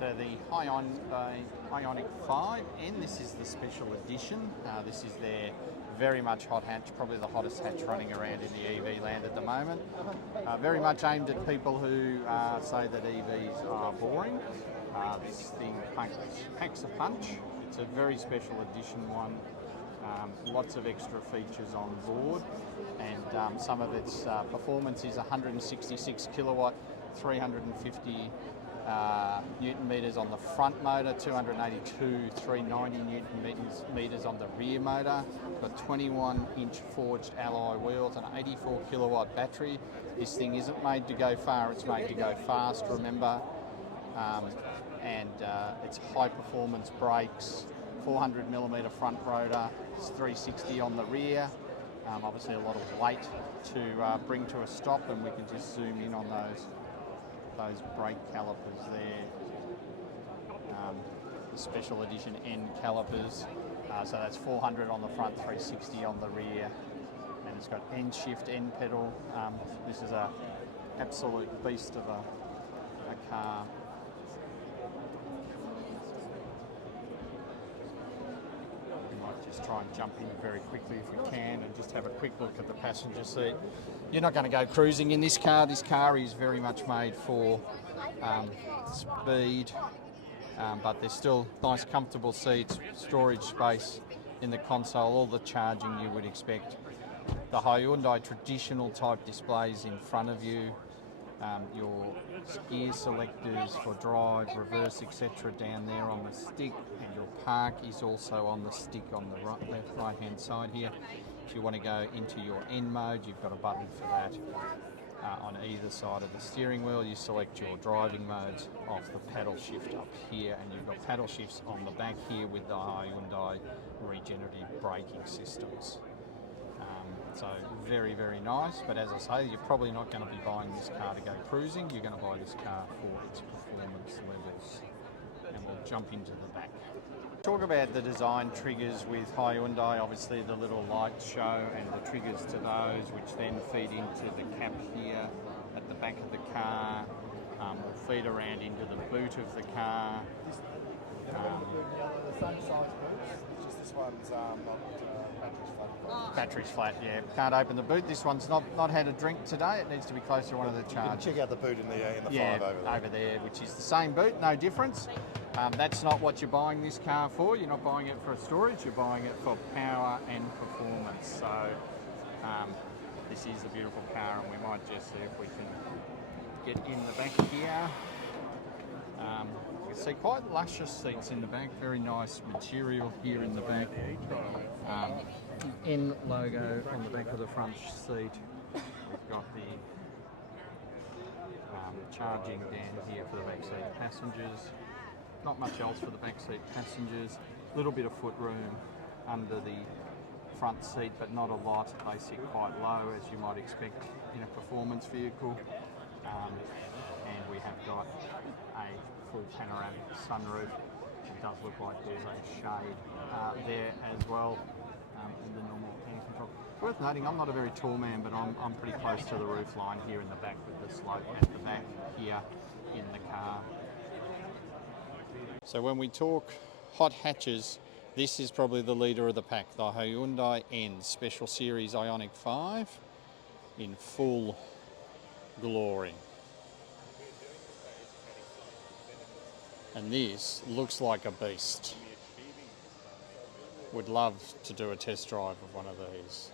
So the Ioniq 5N, this is the special edition. This is their very much hot hatch, probably the hottest hatch running around in the EV land at the moment. Very much aimed at people who say that EVs are boring. This thing packs a punch. It's a very special edition one. Lots of extra features on board, and some of its performance is 166 kilowatt, 350 newton meters on the front motor, 282 390 newton meters on the rear motor. Got 21-inch forged alloy wheels and an 84 kilowatt battery. This thing isn't made to go far; it's made to go fast. Remember, and it's high performance brakes. 400 millimeter front rotor, it's 360 on the rear. Obviously a lot of weight to bring to a stop, and we can just zoom in on those brake calipers there. The special edition N calipers. So that's 400 on the front, 360 on the rear, and it's got N shift, N pedal. This is a absolute beast of a car. Just try and jump in very quickly if we can and just have a quick look at the passenger seat. You're not going to go cruising in this car. This car is very much made for speed, but there's still nice comfortable seats, storage space in the console, all the charging you would expect. The Hyundai traditional type displays in front of you, your gear selectors for drive, reverse, etc. down there on the stick, and your park is also on the stick on the right hand side here. If you want to go into your N mode, you've got a button for that. On either side of the steering wheel, you select your driving modes off the paddle shift up here, and you've got paddle shifts on the back here with the Hyundai regenerative braking systems. So very, very nice, but as I say, you're probably not going to be buying this car to go cruising. You're going to buy this car for its performance levels. And we'll jump into the back. Talk about the design triggers with Hyundai. Obviously the little lights show and the triggers to those, which then feed into the cap here at the back of the car. Will feed around into the boot of the car. The same size boots, it's just this one's battery's flat. Battery's flat, yeah. Can't open the boot. This one's not had a drink today. It needs to be close to one of the chargers. Check out the boot in the 5 over there. Which is the same boot, no difference. That's not what you're buying this car for. You're not buying it for storage. You're buying it for power and performance. So this is a beautiful car, and we might just see if we can get in the back here. You can see quite luscious seats in the back, very nice material here in the back. N logo on the back of the front seat. We've got the charging down here for the back seat passengers. Not much else for the back seat passengers. A little bit of foot room under the front seat, but not a lot. They sit quite low, as you might expect in a performance vehicle. And we have got a full panoramic sunroof. It does look like there's a shade there as well in the normal air control. It's worth noting, I'm not a very tall man, but I'm pretty close to the roof line here in the back with the slope at the back here in the car. So when we talk hot hatches, this is probably the leader of the pack, the Hyundai N Special Series Ioniq 5 in full glory. And this looks like a beast. Would love to do a test drive of one of these.